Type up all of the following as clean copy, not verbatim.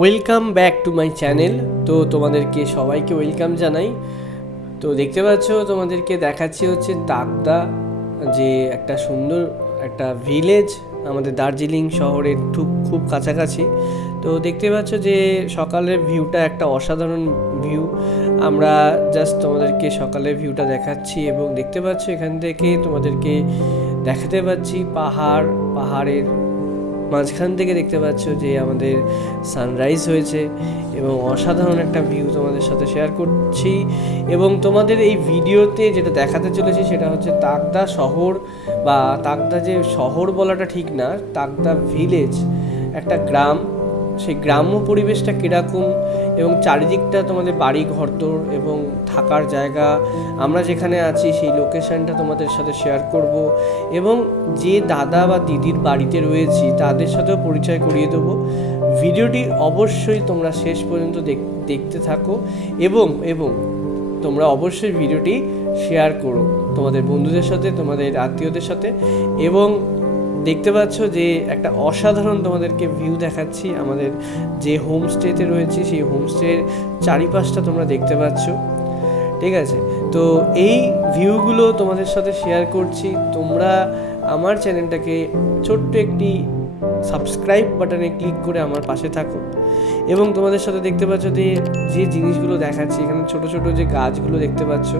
Welcome back to my channel. তো তোমাদেরকে সবাইকে ওয়েলকাম জানাই। তো দেখতে পাচ্ছ তোমাদেরকে দেখাচ্ছি হচ্ছে তাকদা, যে একটা সুন্দর একটা ভিলেজ আমাদের দার্জিলিং শহরের খুব কাছাকাছি। তো দেখতে পাচ্ছ যে সকালের ভিউটা একটা অসাধারণ ভিউ। আমরা জাস্ট তোমাদেরকে সকালের ভিউটা দেখাচ্ছি এবং দেখতে পাচ্ছ এখান থেকে তোমাদেরকে দেখাতে পাচ্ছি পাহাড়ের মাঝখান থেকে দেখতে পাচ্ছ যে আমাদের সানরাইজ হয়েছে এবং অসাধারণ একটা ভিউ তোমাদের সাথে শেয়ার করছি। এবং তোমাদের এই ভিডিওতে যেটা দেখাতে চলেছি সেটা হচ্ছে তাকদা শহর, বা তাকদা যে শহর বলাটা ঠিক না, তাকদা ভিলেজ, একটা গ্রাম। সেই গ্রাম্য পরিবেশটা কীরকম এবং চারিদিকটা তোমাদের বাড়ি ঘরদোর এবং থাকার জায়গা, আমরা যেখানে আছি সেই লোকেশানটা তোমাদের সাথে শেয়ার করব এবং যে দাদা বা দিদির বাড়িতে রয়েছি তাদের সাথেও পরিচয় করিয়ে দেবো। ভিডিওটি অবশ্যই তোমরা শেষ পর্যন্ত দেখতে থাকো এবং এবং তোমরা অবশ্যই ভিডিওটি শেয়ার করো তোমাদের বন্ধুদের সাথে, তোমাদের আত্মীয়দের সাথে। এবং দেখতে পাচ্ছ যে একটা অসাধারণ তোমাদেরকে ভিউ দেখাচ্ছি। আমাদের যে হোমস্টেতে রয়েছে সেই হোমস্টের চারিপাশটা তোমরা দেখতে পাচ্ছ, ঠিক আছে? তো এই ভিউগুলো তোমাদের সাথে শেয়ার করছি। তোমরা আমার চ্যানেলটাকে ছোট্ট একটি সাবস্ক্রাইব বাটনে ক্লিক করে আমার পাশে থাকো। এবং তোমাদের সাথে দেখতে পাচ্ছ যে জিনিসগুলো দেখাচ্ছি, এখানে ছোট ছোট যে গাছগুলো দেখতে পাচ্ছ,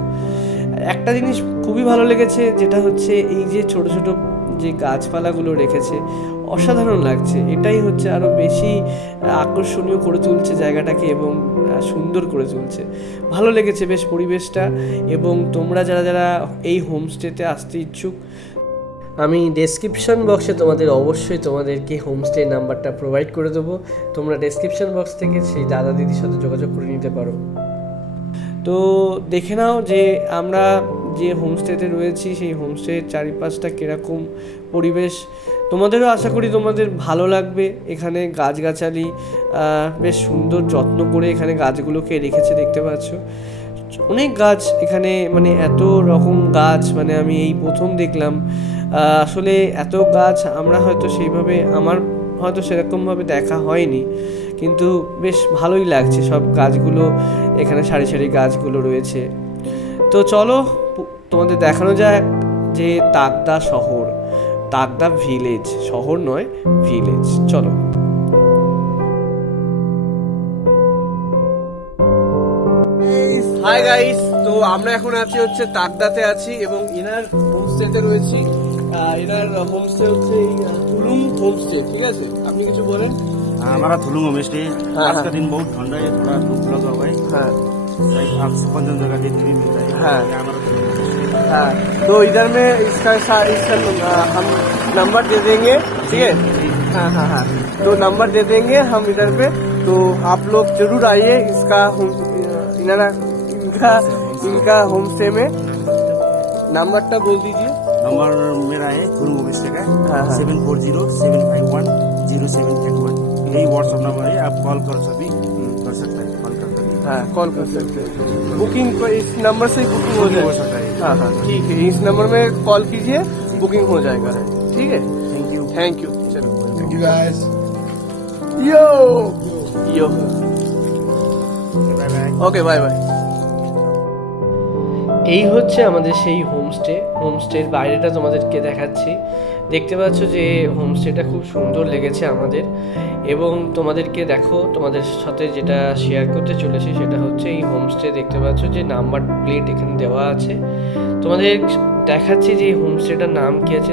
একটা জিনিস খুবই ভালো লেগেছে, যেটা হচ্ছে এই যে ছোট ছোট যে গাছপালাগুলো রেখেছে, অসাধারণ লাগছে। এটাই হচ্ছে আরও বেশি আকর্ষণীয় করে তুলছে জায়গাটাকে এবং সুন্দর করে তুলছে। ভালো লেগেছে বেশ পরিবেশটা। এবং তোমরা যারা যারা এই হোমস্টেতে আসতে ইচ্ছুক, আমি ডেসক্রিপশন বক্সে তোমাদেরকে হোমস্টে নাম্বারটা প্রোভাইড করে দেবো। তোমরা ডেসক্রিপশন বক্স থেকে সেই দাদা দিদির সাথে যোগাযোগ করে নিতে পারো। তো দেখে নাও যে আমরা যে হোমস্টেতে রয়েছি সেই হোমস্টের চারিপাশটা কীরকম পরিবেশ। তোমাদেরও আশা করি তোমাদের ভালো লাগবে। এখানে গাছগাছালি বেশ সুন্দর যত্ন করে এখানে গাছগুলোকে রেখেছে, দেখতে পাচ্ছ অনেক গাছ এখানে, মানে এত রকম গাছ, মানে আমি এই প্রথম দেখলাম। আসলে এত গাছ আমরা হয়তো সেইভাবে, আমার হয়তো সেরকমভাবে দেখা হয়নি, কিন্তু বেশ ভালোই লাগছে সব গাছগুলো। এখানে সারি সারি গাছগুলো রয়েছে। তো চলো তোমাদের দেখানো যাক যে তাকদা শহর, তাকদা ভিলেজ, শহর নয় ভিলেজ। চলো। হাই গাইস, তো আমরা এখন আছি হচ্ছে তাকদাতে আছি এবং ইনার হোমস্টেতে রয়েছি। इधर होम स्टे হচ্ছে थुलुंग होम स्टे, ठीक है? আপনি কিছু বলেন। हमारा थुलुंग होम स्टे। आज का दिन बहुत ठंडा है, थोड़ा धूप लगा हुआ है। हाँ, आप पंचम जगह देखने भी मिलता है। हाँ। हमारा थुलुंग होम स्टे। हाँ, तो इधर में इसका हम नंबर दे देंगे, ठीक है? हाँ हाँ हाँ, तो नंबर दे देंगे हम इधर पे। तो आप लोग जरूर आइए इसका इनका होम स्टे में। नंबरটা बोल दीजिए। नंबर मेरा है थुलुंग होम स्टे का हाँ, हाँ। 7407510781। यही व्हाट्सएप नंबर है, आप कॉल कर सकते कर सकते हैं, कॉल कर सकते हैं। हाँ, कॉल कर सकते हैं। बुकिंग को इस नंबर से बुकिंग हो हो जाएगा। सकता है। हाँ हाँ, ठीक है, इस नंबर में कॉल कीजिए, बुकिंग हो जाएगा, ठीक है? Thank you. चलो, thank you guys. Yo yo, bye bye. Okay, bye bye. এই হচ্ছে আমাদের সেই হোমস্টের বাইরেটা তোমাদেরকে দেখাচ্ছি। দেখতে পাচ্ছ যে হোমস্টেটা খুব সুন্দর লেগেছে আমাদের। এবং তোমাদেরকে দেখো, তোমাদের সাথে যেটা শেয়ার করতে চলেছি সেটা হচ্ছে এই হোমস্টে। দেখতে পাচ্ছ যে নাম্বার প্লেট এখানে দেওয়া আছে। তোমাদের দেখাচ্ছি যে এই হোমস্টেটার নাম কি আছে,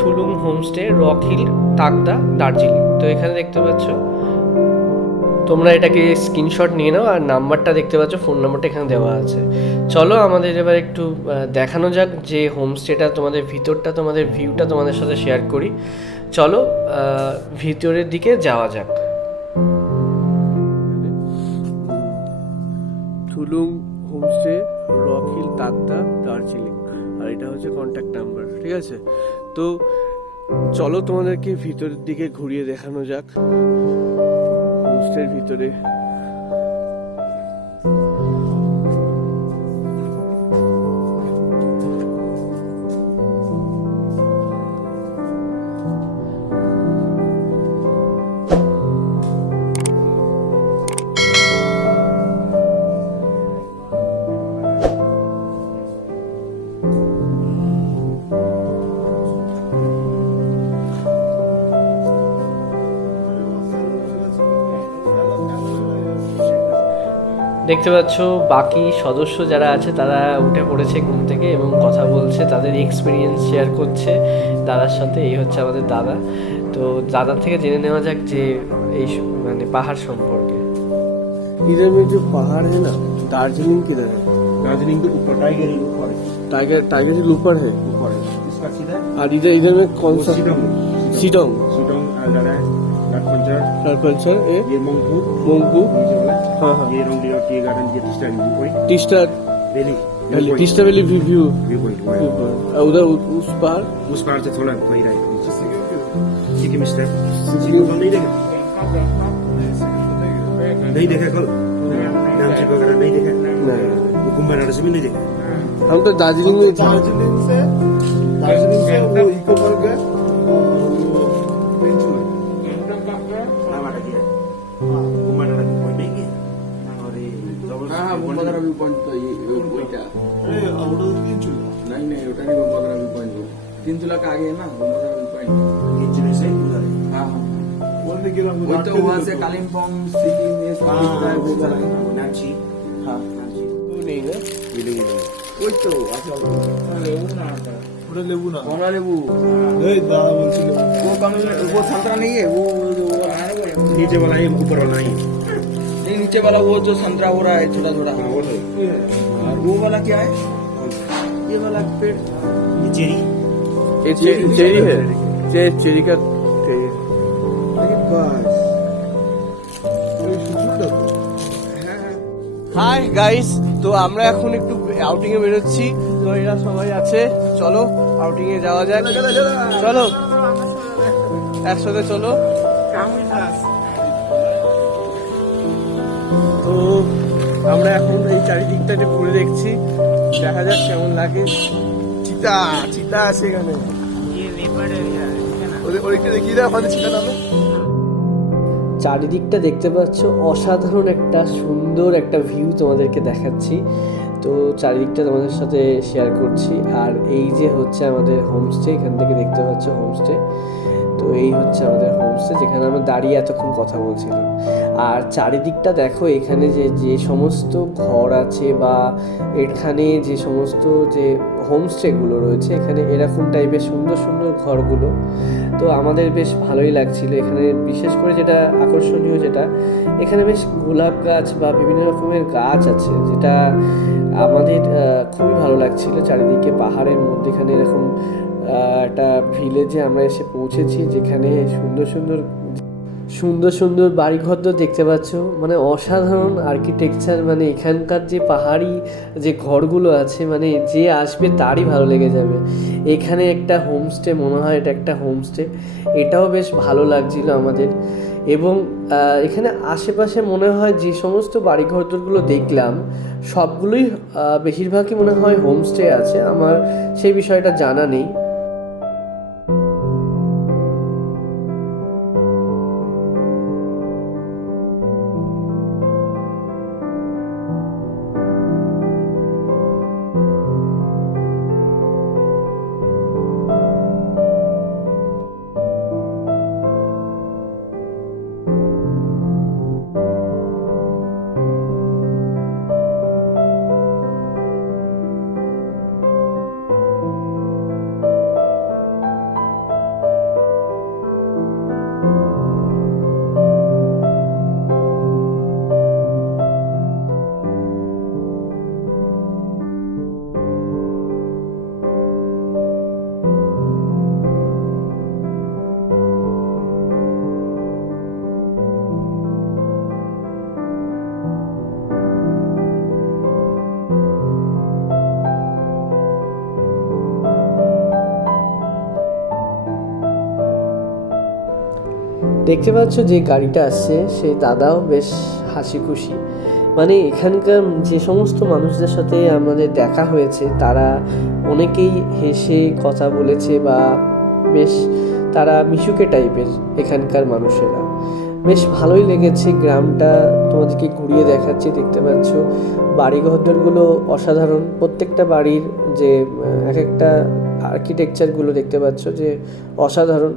Thulung homestay, Rock Hill, Takda, Darjeeling. তো এখানে দেখতে পাচ্ছ, তোমরা এটাকে স্ক্রিনশট নিয়ে নাও। আর নাম্বারটা দেখতে পাচ্ছ, ফোন নাম্বারটা এখানে দেওয়া আছে। চলো আমাদের এবার একটু দেখানো যাক যে হোমস্টেটা, তোমাদের ভিতরটা, তোমাদের ভিউটা তোমাদের সাথে শেয়ার করি। চলো ভিতরের দিকে যাওয়া যাক। Thulung homestay, Rock Hill, Takda, Darjeeling. আর এটা হচ্ছে কন্ট্যাক্ট নাম্বার, ঠিক আছে? তো চলো তোমাদেরকে ভিতরের দিকে ঘুরিয়ে দেখানো যাক হোমস্টের ভিতরে। দেখতে পাচ্ছ বাকি সদস্য যারা আছে তারা উঠে পড়েছে ঘুম থেকে এবং কথা বলছে, তাদের এক্সপিরিয়েন্স শেয়ার করছে দাদার সাথে। এই হচ্ছে আমাদের দাদা। তো দাদার থেকে জেনে নেওয়া যাক যে এই মানে পাহাড় সম্পর্কে। इधर में जो पहाड़ है ना, दार्जिलिंग किधर है? दार्जिलिंग के ऊपर टाइगर हिल ऊपर है। टाइगर हिल ऊपर है। ऊपर है इसका सीधा और इधर इधर में कौन वो सा? सिडोंग सिडोंग, सिडोंग लड़ा है लाटपंचर लालपंचर, ये मंगपू मोंगपू, नीचे वाला हाँ हाँ, ये रोंगलियो टी गार्डन ये तीसरा view point Teesta valley valley, Teesta valley view view point उधर उस पार। उस पार से थोड़ा कोई राइट सिक्किम स्टेप सिक्किम को नहीं देखा नहीं देखा कल नामची वगैरह नहीं देखा वो कुंभ मेला से भी नहीं देखा हम तो दार्जिलिंग में थे। दार्जिलिंग से वो इको पार्क है और वो पेंचुला नाम आता क्या कुंभ मेला का पॉइंट नहीं है और ये हाँ बुम्बादारा व्यू पॉइंट तो ये वहीटा अरे आउटर पेंचुला नहीं नहीं ওটা नहीं बुम्बादारा व्यू पॉइंट वो 3 तुला का आगे है ना बुम्बादारा व्यू पॉइंट ये चीज़ से उधर है हाँ बोलने के लिए वही तो वहाँ से कालिम्पोंग सिक्किम ये सब दिखता है वो वाला नामची हाँ नहीं ना, ये लोग इधर वही तो अच्छा ওটা লেবু না कमला लेबू এই দাদা বলছিল वो संतरा नहीं है वो नीचे वाला है ऊपर वाला नहीं नहीं नीचे वाला वो जो संतरा हो रहा है छोटा छोटा हाँ वो तो और वो वाला क्या है ये वाला पेड़ ये चेरी ये चेरी है, चेरी का चेरी। अरे बस ওই সুযোগটা তো হাই গাইস, তো আমরা এখন একটু আউটিং এ বেরোচ্ছি। তো এরা সবাই আছে, চলো আউটিং এ যাওয়া যাক। চলো একসাথে চলো। তো আমরা এখন এই চারিদিকটাকে ঘুরে দেখছি, দেখা যাক কেমন লাগে। চিতা চিতা আছে এখানে, ওদেরকে দেখিয়ে দাও আমাদের চিতা নামে। চারিদিকটা দেখতে পাচ্ছ, অসাধারণ একটা সুন্দর একটা ভিউ তোমাদেরকে দেখাচ্ছি। তো চারিদিকটা তোমাদের সাথে শেয়ার করছি। আর এই যে হচ্ছে আমাদের হোমস্টে, এখান থেকে দেখতে পাচ্ছ হোমস্টে। তো এই হচ্ছে আমাদের হোমস্টে, যেখানে আমরা দাঁড়িয়ে এতক্ষণ কথা বলছিলাম। আর চারিদিকটা দেখো, এখানে যে যে সমস্ত ঘর আছে বা এখানে যে সমস্ত যে হোমস্টেগুলো রয়েছে, এখানে এরকম টাইপের সুন্দর সুন্দর ঘরগুলো। তো আমাদের বেশ ভালোই লাগছিল এখানে। বিশেষ করে যেটা আকর্ষণীয়, যেটা এখানে বেশ গোলাপ গাছ বা বিভিন্ন রকমের গাছ আছে, যেটা আমাদের খুবই ভালো লাগছিল। চারিদিকে পাহাড়ের মধ্যেখানে এরকম একটা ভিলেজে আমরা এসে পৌঁছেছি, যেখানে সুন্দর সুন্দর সুন্দর সুন্দর বাড়িঘর দেখতে পাচ্ছ, মানে অসাধারণ আর্কিটেকচার। মানে এখানকার যে পাহাড়ি যে ঘরগুলো আছে, মানে যে আসবে তারই ভালো লেগে যাবে। এখানে একটা হোমস্টে, মনে হয় এটা একটা হোমস্টে, এটাও বেশ ভালো লাগছিল আমাদের। এবং এখানে আশেপাশে মনে হয় যে সমস্ত বাড়িঘরগুলো দেখলাম, সবগুলোই বেশিরভাগই মনে হয় হোমস্টে আছে। আমার সেই বিষয়টা জানা নেই। দেখতে পাচ্ছ যে গাড়িটা আসছে, সেই দাদাও বেশ হাসি খুশি। মানে এখানকার যে সমস্ত মানুষদের সাথে আমাদের দেখা হয়েছে, তারা অনেকেই হেসে কথা বলেছে বা বেশ তারা মিশুকে টাইপের এখানকার মানুষেরা। বেশ ভালোই লেগেছে গ্রামটা, তোমাদেরকে ঘুরিয়ে দেখাচ্ছি। দেখতে পাচ্ছ বাড়িঘরগুলো অসাধারণ, প্রত্যেকটা বাড়ির যে এক একটা আর্কিটেকচারগুলো দেখতে পাচ্ছ যে অসাধারণ।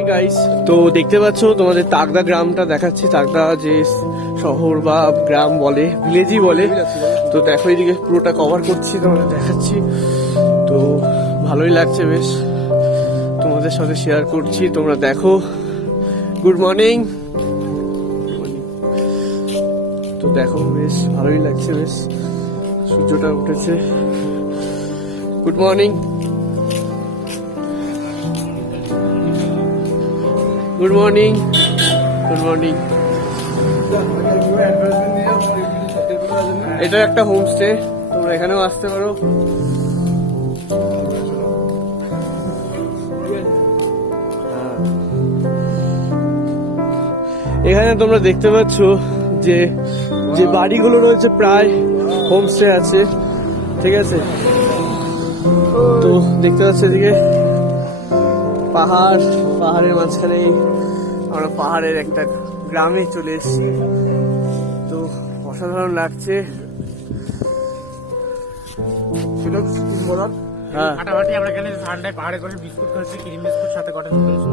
হাই গাইস, তো দেখতে পাচ্ছ তোমাদের তাকদা গ্রামটা দেখাচ্ছি। তাকদা যে শহর বা গ্রাম বলে, ভিলেজই বলে। তো দেখো এইদিকে পুরোটা কভার করছি, তোমাদের দেখাচ্ছি। তো ভালোই লাগছে বেশ, তোমাদের সাথে শেয়ার করছি, তোমরা দেখো। Good morning. তো দেখো বেশ ভালোই লাগছে, বেশ সূর্যটা উঠেছে। Good morning, good morning, good morning. এটা একটা হোমস্টে, তোমরা এখানেও আসতে পারো। এখানে তোমরা দেখতে পাচ্ছ যে যে বাড়িগুলো রয়েছে প্রায় হোমস্টে আছে, ঠিক আছে। তো দেখতে পাচ্ছ এদিকে পাহাড়, পাহাড়ের মাঝখানে আমরা পাহাড়ের একটা গ্রামে চলে এসেছি। তো অসাধারণ লাগছে। হ্যাঁ, ফাটাফাটি আমরা এখানে ঠান্ডায় পাহাড়ে করে বিস্কুট খাচ্ছি, ক্রিম বিস্কুট সাথে কটন নুডলস।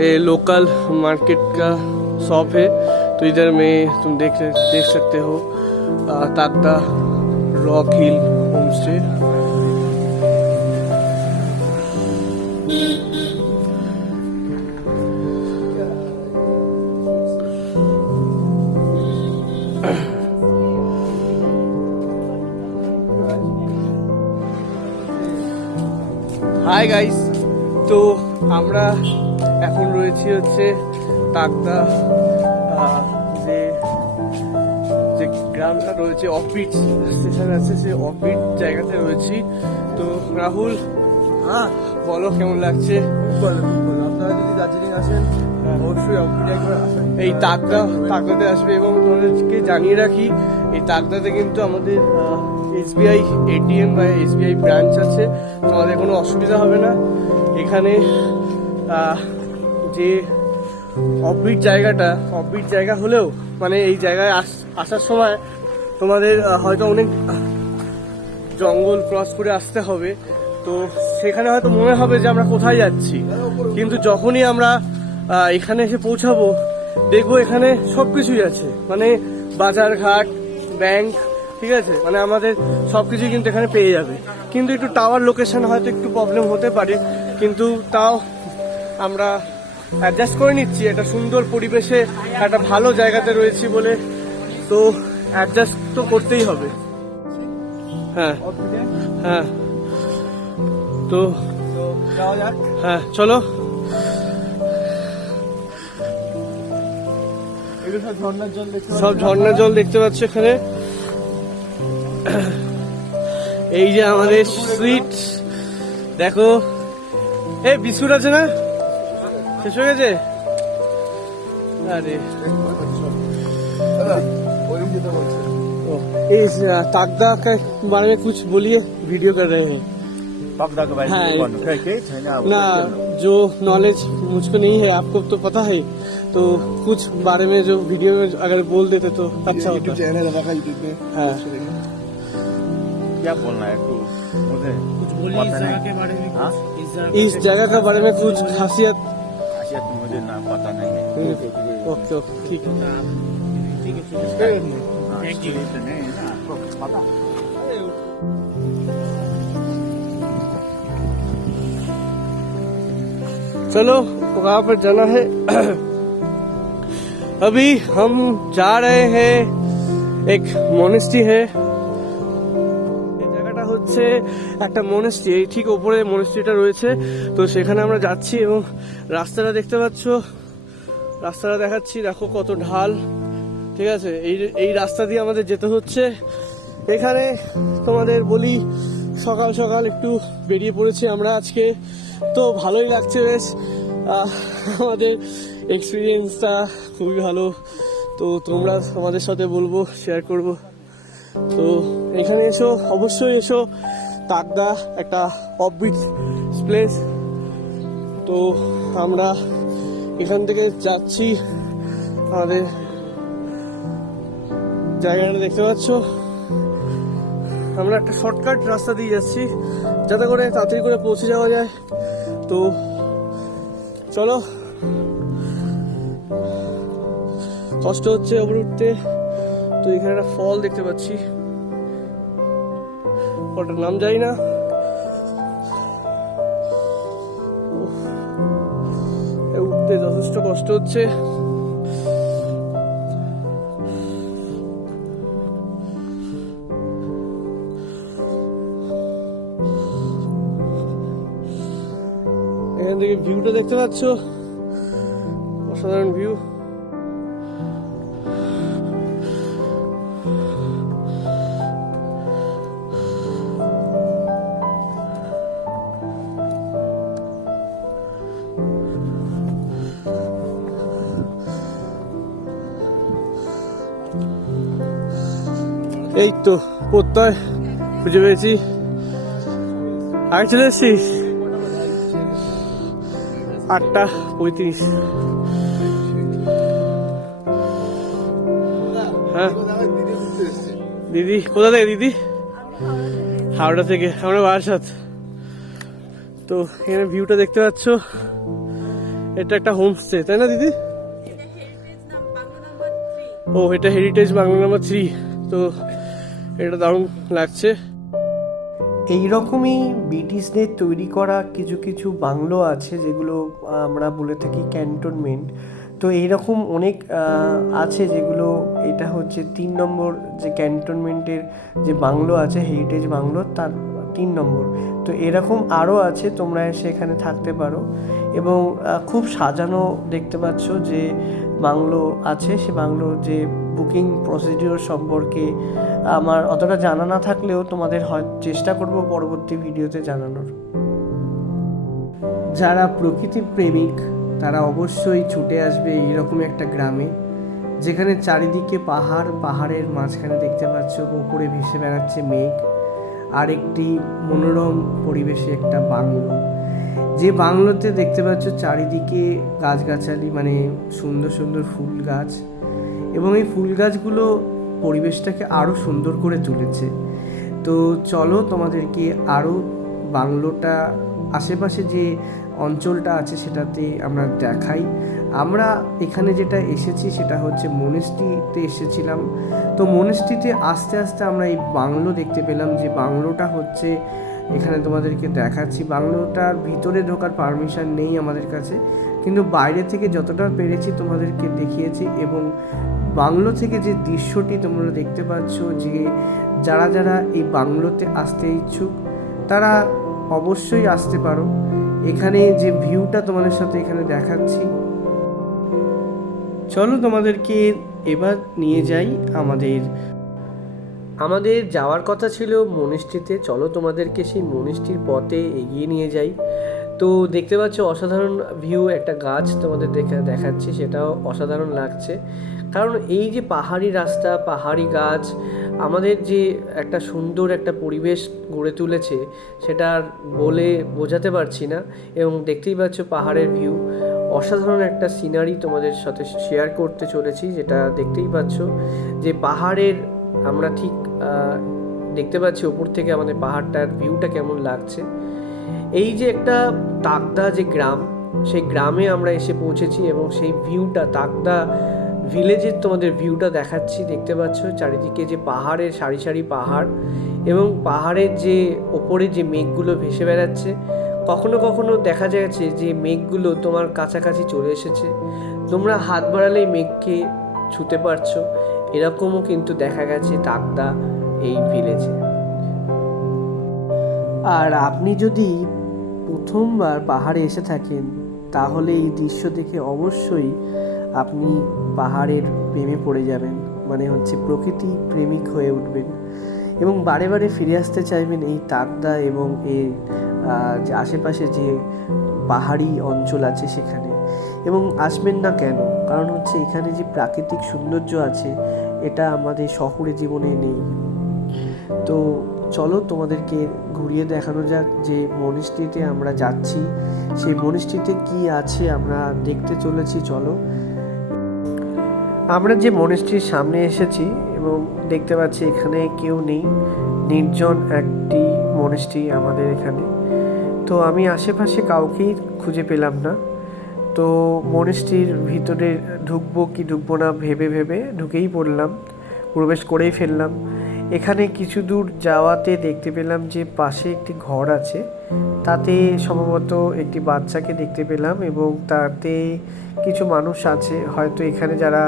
ये लोकल मार्केट का शॉप है। तो इधर में तुम देख सकते हो ताकदा रॉक हिल होम स्टे। হাই গাইস, তো আমরা এখন রয়েছি হচ্ছে তাকদা যে যে গ্রামটা রয়েছে, অফবিট স্টেশন আছে, সে অফবিট জায়গাতে রয়েছি। তো রাহুল, হ্যাঁ বলো কেমন লাগছে? আপনারা যদি দার্জিলিং আসেন অবশ্যই অফবিটে একবার আসেন। এই তাকদাতে আসবে। এবং তোমাদেরকে জানিয়ে রাখি, এই তাকদাতে কিন্তু আমাদের SBI ATM বা SBI ব্রাঞ্চ আছে, তোমাদের কোনো অসুবিধা হবে না। এখানে যে অফবিট জায়গাটা, অফবিট জায়গা হলেও মানে এই জায়গায় আসার সময় তোমাদের হয়তো অনেক জঙ্গল ক্রস করে আসতে হবে, তো সেখানে হয়তো মনে হবে যে আমরা কোথায় যাচ্ছি, কিন্তু যখনই আমরা এখানে এসে পৌঁছাবো দেখবো এখানে সব কিছুই আছে, মানে বাজার ঘাট, ব্যাংক, ঠিক আছে, মানে আমাদের সব কিছুই কিন্তু এখানে পেয়ে যাবে। কিন্তু একটু টাওয়ার লোকেশন হয়তো একটু প্রবলেম হতে পারে, কিন্তু তাও আমরা অ্যাডজাস্ট করে নিচ্ছি। একটা সুন্দর পরিবেশে একটা ভালো জায়গাতে রয়েছি বলে তো অ্যাডজাস্ট তো করতেই হবে। হ্যাঁ হ্যাঁ, তো যাওয়া যাক। হ্যাঁ চলো। এগুলো সব ঝর্ণার জল দেখতে সব ঝর্ণার জল দেখতে পাচ্ছ এখানে। এই যে আমাদের সুইট, দেখো এই বিস্কুট আছে না, শেষ হয়ে গেছে। अरे इस ताकदा के बारे में कुछ बोलिए, वीडियो कर रहे हैं। ताकदाको बारेमा हाँ, भन्नु केही छैन अब ना जो नॉलेज मुझको नहीं है, आपको तो पता है, तो कुछ बारे में जो वीडियो में अगर बोल देते तो अच्छा यूट्यूब होता। चैनल है रखा यूट्यूब में। हाँ। क्या बोलना है तू मुझे कुछ बोलिए इस जगह के बारे में। हाँ इस जगह के बारे में कुछ खासियत। खासियत मुझे ना पता नहीं है। ओके ओके ठीक है। Thank you. नहीं है ना आपको पता। चलो वहाँ पर जाना है। अभी हम जा रहे हैं, एक मोनेस्ट्री है, এই জায়গাটা হচ্ছে একটা মনেস্ট্রি, ঠিক ওপরে মনেস্ট্রিটা রয়েছে, তো সেখানে আমরা যাচ্ছি এবং রাস্তাটা দেখতে পাচ্ছ, রাস্তাটা দেখাচ্ছি, দেখো কত ঢাল, ঠিক আছে। এই রাস্তা দিয়ে আমাদের যেতে হচ্ছে। এখানে তোমাদের বলি, সকাল সকাল একটু বেরিয়ে পড়েছি আমরা আজকে, তো ভালোই লাগছে বেশ। আমাদের এক্সপিরিয়েন্সটা খুবই ভালো, তো তোমরা তোমাদের সাথে বলবো, শেয়ার করব। তো এখানে এসো, অবশ্যই এসো, তাকদা একটা অফবিট প্লেস। তো আমরা এখান থেকে যাচ্ছি, আমাদের জায়গাটা দেখতে পাচ্ছ, আমরা একটা শর্টকাট রাস্তা দিয়ে যাচ্ছি যাতে করে তাড়াতাড়ি করে পৌঁছে যাওয়া যায়। তো চলো, কষ্ট হচ্ছে ওপরে উঠতে। তো এখানে একটা ফল দেখতে পাচ্ছি, ফলটার নাম জানি না। উঠতে যথেষ্ট কষ্ট হচ্ছে। এখান থেকে ভিউটা দেখতে পাচ্ছ, অসাধারণ ভিউ। এই তো প্রত্যয় খুঁজে পেয়েছি, আগে চলে এসছিস 8:35। হ্যাঁ দিদি কোথা থেকে? দিদি হাওড়া থেকে, আমরা বারাসাত। তো এখানে ভিউটা দেখতে পাচ্ছ, এটা একটা হোমস্টে, তাই না দিদি? ও এটা হেরিটেজ বাংলো নাম্বার 3। তো এটা দারুণ লাগছে। এইরকমই ব্রিটিশদের তৈরি করা কিছু কিছু বাংলো আছে যেগুলো আমরা বলে থাকি ক্যান্টনমেন্ট। তো এইরকম অনেক আছে যেগুলো, এটা হচ্ছে 3 নম্বর যে ক্যান্টনমেন্টের যে বাংলো আছে, হেরিটেজ বাংলো, তার 3 নম্বর। তো এরকম আরও আছে, তোমরা সেখানে থাকতে পারো। এবং খুব সাজানো দেখতে পাচ্ছ যে বাংলো আছে, সে বাংলো যে বুকিং প্রসিডিওর সম্পর্কে আমার অতটা জানা না থাকলেও তোমাদের চেষ্টা করব পরবর্তী ভিডিওতে জানানোর। যারা প্রকৃতি প্রেমিক তারা অবশ্যই ছুটে আসবে এইরকম একটা গ্রামে, যেখানে চারিদিকে পাহাড়, পাহাড়ের মাঝখানে দেখতে পাচ্ছ উপরে ভেসে বেড়াচ্ছে মেঘ, আর একটি মনোরম পরিবেশে একটা বাংলো, যে বাংলোতে দেখতে পাচ্ছ চারিদিকে গাছগাছালি, মানে সুন্দর সুন্দর ফুল গাছ। এবং এই ফুল গাছগুলো পরিবেশটাকে আরও সুন্দর করে তুলেছে। তো চলো তোমাদেরকে আরও বাংলোটা আশেপাশে যে অঞ্চলটা আছে সেটাতে আমরা দেখাই। আমরা এখানে যেটা এসেছি সেটা হচ্ছে মনেস্ট্রিতে এসেছিলাম। তো মনেস্ট্রিতে আস্তে আস্তে আমরা এই বাংলো দেখতে পেলাম, যে বাংলোটা হচ্ছে এখানে তোমাদেরকে দেখাচ্ছি। বাংলোটার ভিতরে ঢোকার পারমিশন নেই আমাদের কাছে, কিন্তু বাইরে থেকে যতটা পেরেছি তোমাদেরকে দেখিয়েছি। এবং বাংলো থেকে যে দৃশ্যটি তোমরা দেখতে পাচ্ছ, যে যারা যারা এই বাংলোতে আসতে ইচ্ছুক তারা অবশ্যই আসতে পারো। এখানে যে ভিউটা তোমাদের সাথে এখানে দেখাচ্ছি, চলো তোমাদেরকে এবার নিয়ে যাই আমাদের যাওয়ার কথা ছিল মনেস্ট্রিতে। চলো তোমাদেরকে সেই মনেস্ট্রির পথে এগিয়ে নিয়ে যাই। তো দেখতে পাচ্ছ অসাধারণ ভিউ, একটা গাছ তোমাদের দেখাচ্ছি, সেটাও অসাধারণ লাগছে। কারণ এই যে পাহাড়ি রাস্তা, পাহাড়ি গাছ আমাদের যে একটা সুন্দর একটা পরিবেশ গড়ে তুলেছে, সেটা আর বলে বোঝাতে পারছি না। এবং দেখতেই পাচ্ছ পাহাড়ের ভিউ, অসাধারণ একটা সিনারি তোমাদের সাথে শেয়ার করতে চলেছি। যেটা দেখতেই পাচ্ছ যে পাহাড়ের আমরা ঠিক দেখতে পাচ্ছি ওপর থেকে আমাদের পাহাড়টার ভিউটা কেমন লাগছে। এই যে একটা তাকদা যে গ্রাম, সেই গ্রামে আমরা এসে পৌঁছেছি এবং সেই ভিউটা তাকদা ভিলেজের তোমাদের ভিউটা দেখাচ্ছি। দেখতে পাচ্ছ চারিদিকে যে পাহাড়ের সারি সারি পাহাড়, এবং পাহাড়ের যে ওপরে যে মেঘগুলো ভেসে বেড়াচ্ছে। কখনো কখনো দেখা যাচ্ছে যে মেঘগুলো তোমার কাছাকাছি চলে এসেছে, তোমরা হাত বাড়ালেই মেঘকে ছুঁতে পারছো। এরকমও কিন্তু দেখা গেছে তাকদা এই ভিলেজে। আর আপনি যদি প্রথমবার পাহাড়ে এসে থাকেন তাহলে এই দৃশ্য দেখে অবশ্যই আপনি পাহাড়ের প্রেমে পড়ে যাবেন, মানে হচ্ছে প্রকৃতি প্রেমিক হয়ে উঠবেন এবং বারে বারে ফিরে আসতে চাইবেন এই তাকদা এবং এর যে আশেপাশে যে পাহাড়ি অঞ্চল আছে সেখানে। এবং আসবেন না কেন, কারণ হচ্ছে এখানে যে প্রাকৃতিক সৌন্দর্য আছে এটা আমাদের শহুরে জীবনে নেই। তো চলো তোমাদেরকে ঘুরিয়ে দেখানো যাক যে মনেস্ট্রিতে আমরা যাচ্ছি, সেই মনেস্ট্রিতে কি আছে আমরা দেখতে চলেছি। চলো, আমরা যে মনেস্ট্রির সামনে এসেছি এবং দেখতে পাচ্ছি এখানে কেউ নেই, নির্জন একটি মনেস্ট্রি আমাদের এখানে। তো আমি আশেপাশে কাউকেই খুঁজে পেলাম না। তো মনেস্ট্রির ভিতরে ঢুকবো কি ঢুকবো না ভেবে ভেবে ঢুকেই পড়লাম, প্রবেশ করেই ফেললাম। এখানে কিছু দূর যাওয়াতে দেখতে পেলাম যে পাশে একটি ঘর আছে, তাতে সম্ভবত একটি বাচ্চাকে দেখতে পেলাম এবং তাতে কিছু মানুষ আছে। হয়তো এখানে যারা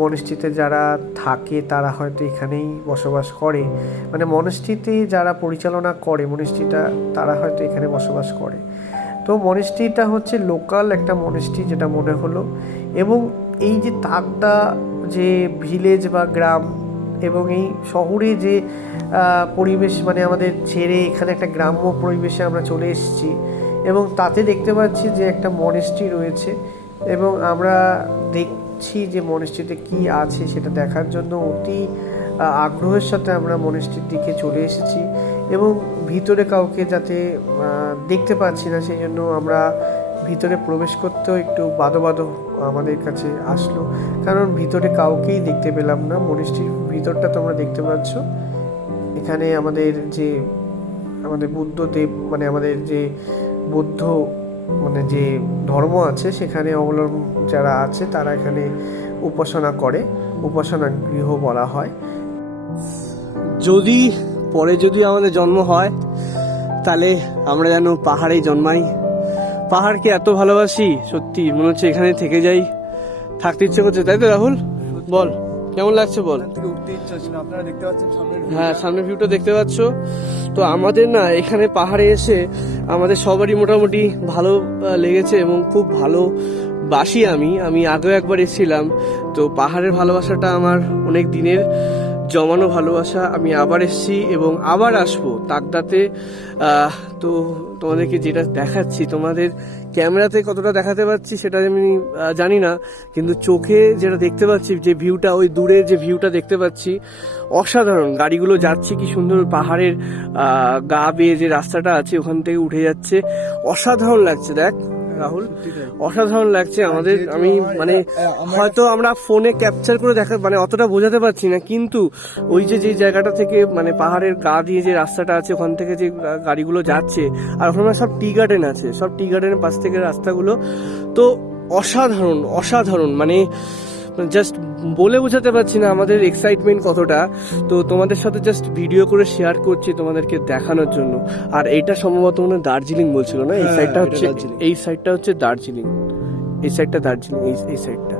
মনেস্ট্রিতে যারা থাকে তারা হয়তো এখানেই বসবাস করে, মানে মনেস্ট্রিতে যারা পরিচালনা করে মনেস্ট্রিটা তারা হয়তো এখানে বসবাস করে। তো মনেস্ট্রিটা হচ্ছে লোকাল একটা মনেস্ট্রি যেটা মনে হলো। এবং এই যে তাকদা যে ভিলেজ বা গ্রাম এবং এই শহরে যে পরিবেশ, মানে আমাদের ছেড়ে এখানে একটা গ্রাম্য পরিবেশে আমরা চলে এসেছি এবং তাতে দেখতে পাচ্ছি যে একটা মনেস্ট্রি রয়েছে এবং আমরা দেখছি যে মনেস্ট্রিতে কি আছে সেটা দেখার জন্য অতি আগ্রহের সাথে আমরা মনেস্ট্রির দিকে চলে এসেছি। এবং ভিতরে কাউকে যাতে দেখতে পাচ্ছি না, সেই জন্য আমরা ভিতরে প্রবেশ করতেও একটু বাদো আমাদের কাছে আসলো, কারণ ভিতরে কাউকেই দেখতে পেলাম না। মনেস্ট্রির ভিতরটা তোমরা দেখতে পাচ্ছ, এখানে আমাদের বুদ্ধদেব, মানে আমাদের যে বুদ্ধ মানে যে ধর্ম আছে সেখানে অবলম্বন যারা আছে তারা এখানে উপাসনা করে, উপাসনা গৃহ বলা হয়। যদি আমাদের জন্ম হয় তাহলে আমরা যেন পাহাড়েই জন্মাই, পাহাড়কে এত ভালোবাসি, সত্যি মনে হচ্ছে এখানে থেকে যাই, থাকতে ইচ্ছে করছে, তাই তো রাহুল? বল কেমন লাগছে বল। উঠতে ইচ্ছা হচ্ছে না, আপনারা দেখতে পাচ্ছেন সামনে। হ্যাঁ, সামনের ভিউটা দেখতে পাচ্ছ। তো আমাদের না এখানে পাহাড়ে এসে আমাদের সবারই মোটামুটি ভালো লেগেছে এবং খুব ভালোবাসি। আমি আগেও একবার এসেছিলাম, তো পাহাড়ের ভালোবাসাটা আমার অনেক দিনের জমানো ভালোবাসা। আমি আবার এসেছি এবং আবার আসবো তাকদাতে। তো তোমাদেরকে যেটা দেখাচ্ছি, তোমাদের ক্যামেরাতে কতটা দেখাতে পাচ্ছি সেটা আমি জানি না, কিন্তু চোখে যেটা দেখতে পাচ্ছি যে ভিউটা, ওই দূরের যে ভিউটা দেখতে পাচ্ছি অসাধারণ। গাড়িগুলো যাচ্ছে কি সুন্দর, পাহাড়ের গা বেয়ে যে রাস্তাটা আছে ওখান থেকে উঠে যাচ্ছে, অসাধারণ লাগছে। দেখ রাহুল, অসাধারণ লাগছে আমাদের। আমি মানে হয়তো আমরা ফোনে ক্যাপচার করে দেখা মানে অতটা বোঝাতে পারছি না, কিন্তু ওই যে জায়গাটা থেকে মানে পাহাড়ের গা দিয়ে যে রাস্তাটা আছে ওখান থেকে যে গাড়িগুলো যাচ্ছে, আর ওখানে সব টি গার্ডেন আছে, সব টি গার্ডেনের পাশ থেকে রাস্তাগুলো তো অসাধারণ অসাধারণ, মানে জাস্ট বলে বোঝাতে পারছি না আমাদের এক্সাইটমেন্ট কতটা। তো তোমাদের সাথে জাস্ট ভিডিও করে শেয়ার করছি তোমাদেরকে দেখানোর জন্য। আর এইটা সম্ভবত মনে হয় দার্জিলিং বলছিল না, এই হ্যাঁ, সাইডটা এটা হচ্ছে, দার্জিলিং। এই সাইডটা হচ্ছে দার্জিলিং, এই সাইডটা দার্জিলিং, এই সাইডটা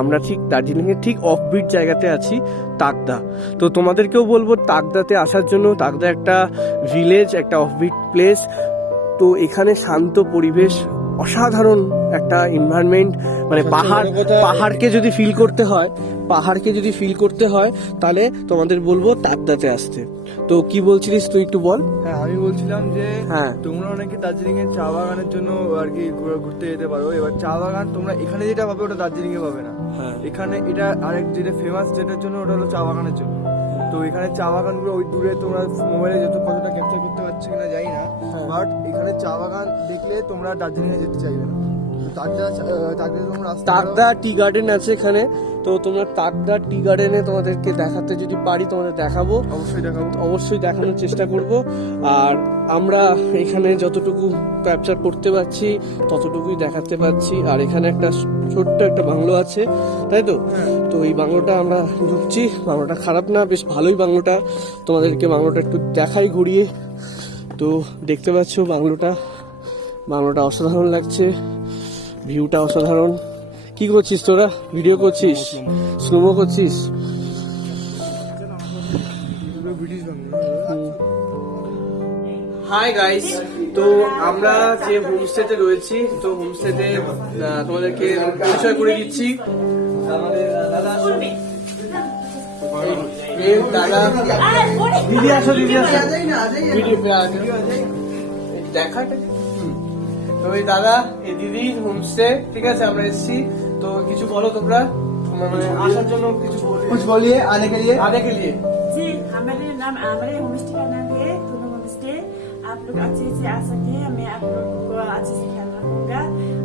আমরা ঠিক দার্জিলিং এর ঠিক অফবিট জায়গাতে আছি, তাকদা। তো তোমাদেরকেও বলবো তাকদাতে আসার জন্য। তাকদা একটা ভিলেজ, একটা অফবিট প্লেস। তো এখানে শান্ত পরিবেশ, অসাধারণ একটা এনভায়রনমেন্ট, মানে পাহাড়কে যদি ফিল করতে হয়, পাহাড়কে যদি ফিল করতে হয় তাহলে তোমাদের বলবো তাকদাতে আসতে। তো কি বলছিলিস তুই, একটু বল। হ্যাঁ, আমি বলছিলাম যে হ্যাঁ। তোমরা নাকি দার্জিলিং এর চা বাগানের জন্য আর কি ঘুরতে যেতে পারো। এবার চা বাগান তোমরা এখানে যেটা পাবে ওটা দার্জিলিং এ পাবে না। হ্যাঁ। এখানে এটা আরেক যেটা ফেমাস যেটার জন্য ওটা হলো চা বাগানের জন্য। তো এখানে চা বাগানগুলো ওই দূরে তোমরা মোবাইলে যত কতটা ক্যাপচার করতে পারছো কিনা জানি না, হ্যাঁ। বাট এখানে চা বাগান দেখলে তোমরা দার্জিলিং এ যেতে চাইবে না। তো তাকদা তোমরা আসতে পারো। তাকদা টি গার্ডেন আছে এখানে, তো তোমরা তাকদা টি গার্ডেনে তোমাদেরকে দেখাতে যদি পারি তোমাদের দেখাবো, অবশ্যই দেখাবো। অবশ্যই দেখানোর চেষ্টা করব। আর আমরা এখানে যতটুকু ক্যাপচার করতে পারছি ততটুকুই দেখাতে পারছি। আর এখানে একটা ছোট্ট একটা বাংলো আছে, তাই তো? তো এই বাংলোটা আমরা ঢুকছি। বাংলোটা খারাপ না, বেশ ভালোই বাংলোটা। তোমাদেরকে বাংলোটা একটু দেখাই ঘুরিয়ে। তো দেখতে পাচ্ছ বাংলোটা, বাংলোটা অসাধারণ লাগছে, ভিউটা অসাধারণ। কি করছিস তোরা, ভিডিও করছিস, স্লোমো করছিস? ব্রিটিশ বাংলা। হাই গাইস, তো আমরা যে হোমস্টেতে রয়েছি, তো হোমস্টেতে তোমাদেরকে পরিচয় করে দিচ্ছি। আমাদের দাদা দাদা দিদি আসো, দিদি আসো, দেখাটা। তো এই দাদা, এই দিদি হোমস্টে, ঠিক আছে? আমরা এসেছি, তো কিছু বলো তোমরা, মানে আসার জন্য কিছু कुछ बोलिए आने के लिए। आने के लिए। जी, हमारे होमस्टे का नाम है टूनो होमस्टे। आप लोग अच्छे से आ सके, मैं आप लोगों को अच्छे से ख्याल रखूंगा।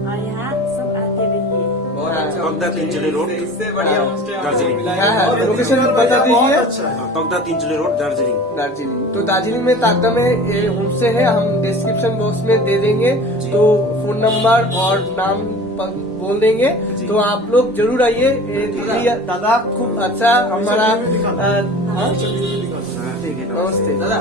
और यहाँ सब आते रहिए। तकदा तीनचले रोड, दार्जिलिंग। लोकेशन बता दीजिए। तकदा तीनचले रोड, दार्जिलिंग। दार्जिलिंग, तो दार्जिलिंग में ताकदा में होमस्टे है, हम डिस्क्रिप्शन बॉक्स में दे देंगे। तो फोन नंबर और नाम बोल देंगे, तो आप लोग जरूर आइए। दीदी दादा खूब अच्छा हमारा। हाँ? ठीक है, नमस्ते दादा।